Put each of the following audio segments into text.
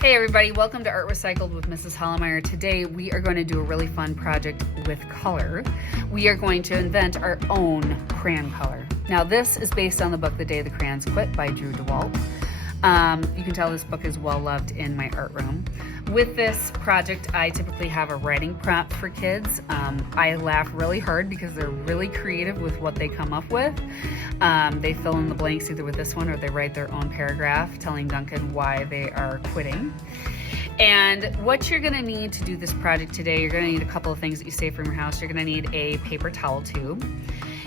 Hey everybody, welcome to Art Recycled with Mrs. Hollemeyer. Today we are going to do a really fun project with color. We are going to invent our own crayon color. Now this is based on the book The Day the Crayons Quit by Drew DeWalt. You can tell this book is well loved in my art room. With this project, I typically have a writing prompt for kids. I laugh really hard because they're really creative with what they come up with. They fill in the blanks either with this one or they write their own paragraph telling Duncan why they are quitting. And what you're gonna need to do this project today, you're gonna need a couple of things that you save from your house. You're gonna need a paper towel tube.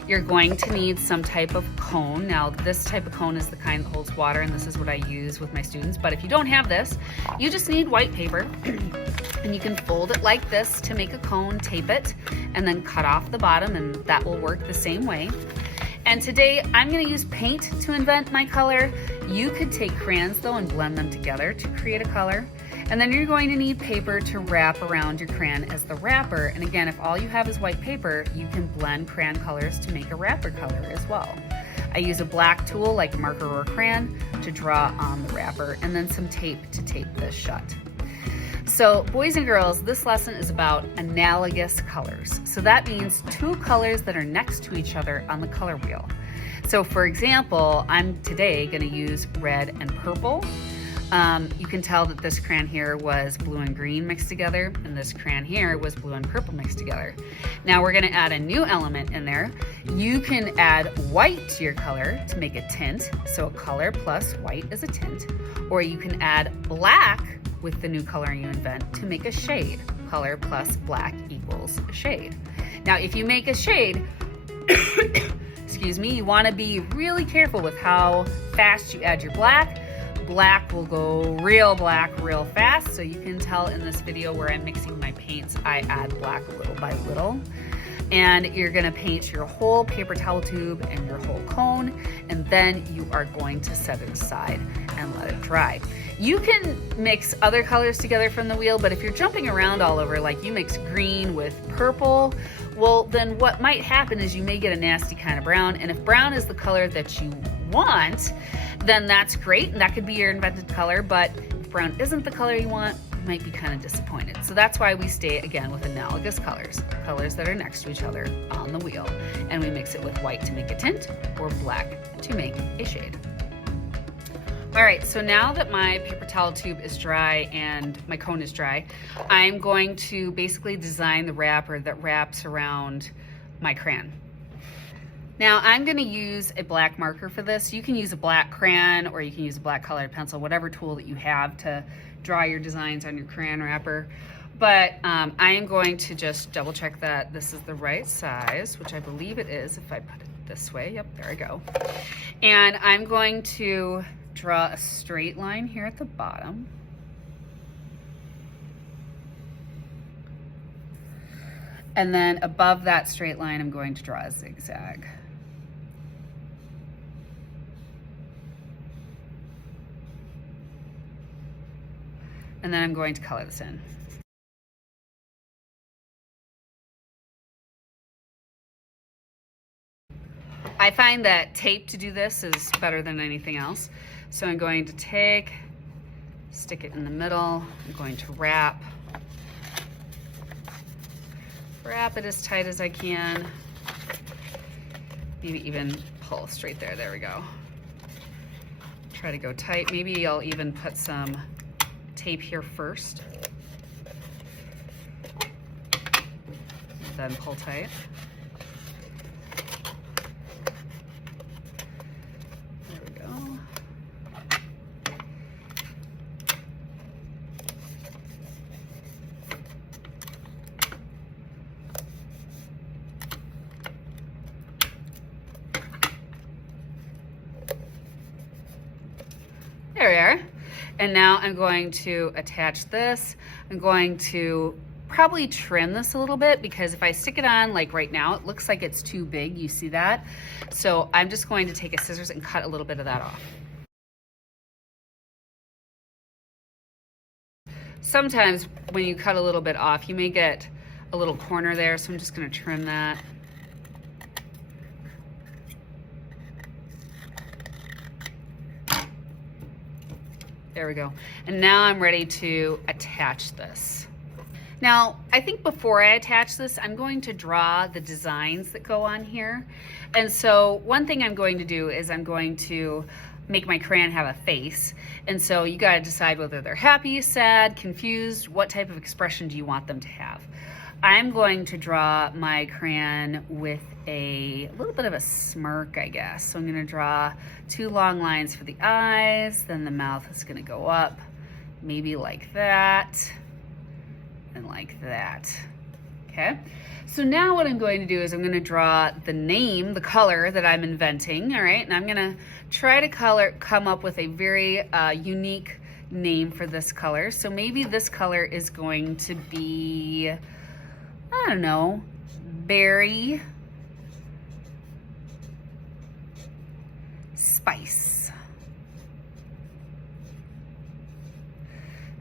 You're going to need some type of cone. Now this type of cone is the kind that holds water, and this is what I use with my students. But if you don't have this, you just need white paper and you can fold it like this to make a cone, tape it, and then cut off the bottom, and that will work the same way. And today I'm gonna use paint to invent my color. You could take crayons though and blend them together to create a color. And then you're going to need paper to wrap around your crayon as the wrapper. And again, if all you have is white paper, you can blend crayon colors to make a wrapper color as well. I use a black tool like a marker or a crayon to draw on the wrapper, and then some tape to tape this shut. So boys and girls, this lesson is about analogous colors. So that means two colors that are next to each other on the color wheel. So for example, I'm today gonna use red and purple. You can tell that this crayon here was blue and green mixed together, and this crayon here was blue and purple mixed together. Now we're gonna add a new element in there. You can add white to your color to make a tint. So a color plus white is a tint. Or you can add black with the new color you invent to make a shade. Color plus black equals a shade. Now if you make a shade, excuse me, you wanna be really careful with how fast you add your black. Black will go real black real fast, so you can tell in this video where I'm mixing my paints, I add black little by little. And you're gonna paint your whole paper towel tube and your whole cone, and then you are going to set it aside and let it dry. You can mix other colors together from the wheel, but if you're jumping around all over, like you mix green with purple, well then what might happen is you may get a nasty kind of brown, and if brown is the color that you want, then that's great, and that could be your invented color. But if brown isn't the color you want, you might be kind of disappointed. So that's why we stay again with analogous colors, colors that are next to each other on the wheel, and we mix it with white to make a tint or black to make a shade. All right, so now that my paper towel tube is dry and my cone is dry, I'm going to basically design the wrapper that wraps around my crayon. Now I'm gonna use a black marker for this. You can use a black crayon or you can use a black colored pencil, whatever tool that you have to draw your designs on your crayon wrapper. But I am going to just double check that this is the right size, which I believe it is if I put it this way. Yep, there I go. And I'm going to draw a straight line here at the bottom. And then above that straight line, I'm going to draw a zigzag. And then I'm going to color this in. I find that tape to do this is better than anything else. So I'm going to stick it in the middle. I'm going to wrap it as tight as I can. Maybe even pull straight there. There we go. Try to go tight. Maybe I'll even put some tape here first, then pull tight. There we go. There we are. And now I'm going to attach this. I'm going to probably trim this a little bit because if I stick it on like right now, it looks like it's too big. You see that? So I'm just going to take a scissors and cut a little bit of that off. Sometimes when you cut a little bit off, you may get a little corner there, so I'm just going to trim that. There we go. And now I'm ready to attach this. Now, I think before I attach this, I'm going to draw the designs that go on here. And so one thing I'm going to do is I'm going to make my crayon have a face. And so you gotta decide whether they're happy, sad, confused, what type of expression do you want them to have. I'm going to draw my crayon with a little bit of a smirk, I guess. So I'm gonna draw 2 long lines for the eyes, then the mouth is gonna go up, maybe like that, and like that, okay? So now what I'm going to do is I'm gonna draw the name, the color that I'm inventing, all right? And I'm gonna try to come up with a very unique name for this color. So maybe this color is going to be, I don't know, berry spice.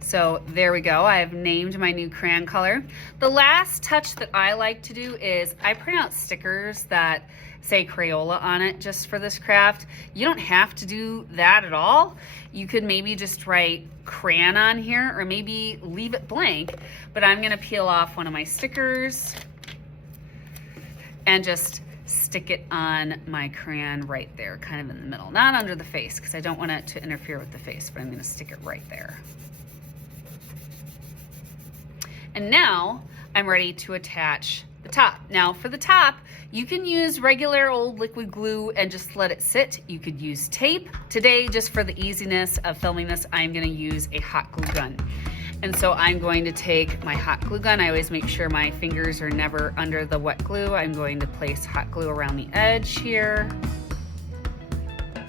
So there we go. I have named my new crayon color. The last touch that I like to do is I print out stickers that say Crayola on it just for this craft. You don't have to do that at all. You could maybe just write crayon on here or maybe leave it blank, but I'm gonna peel off one of my stickers and just stick it on my crayon right there, kind of in the middle, not under the face because I don't want it to interfere with the face, but I'm gonna stick it right there. And now I'm ready to attach the top. Now for the top, you can use regular old liquid glue and just let it sit. You could use tape. Today, just for the easiness of filming this, I'm gonna use a hot glue gun. And so I'm going to take my hot glue gun. I always make sure my fingers are never under the wet glue. I'm going to place hot glue around the edge here. There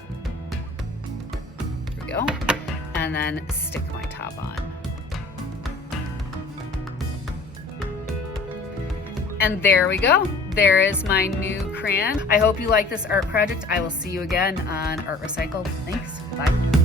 we go. And then stick my top on. And there we go. There is my new crayon. I hope you like this art project. I will see you again on Art Recycled. Thanks. Bye.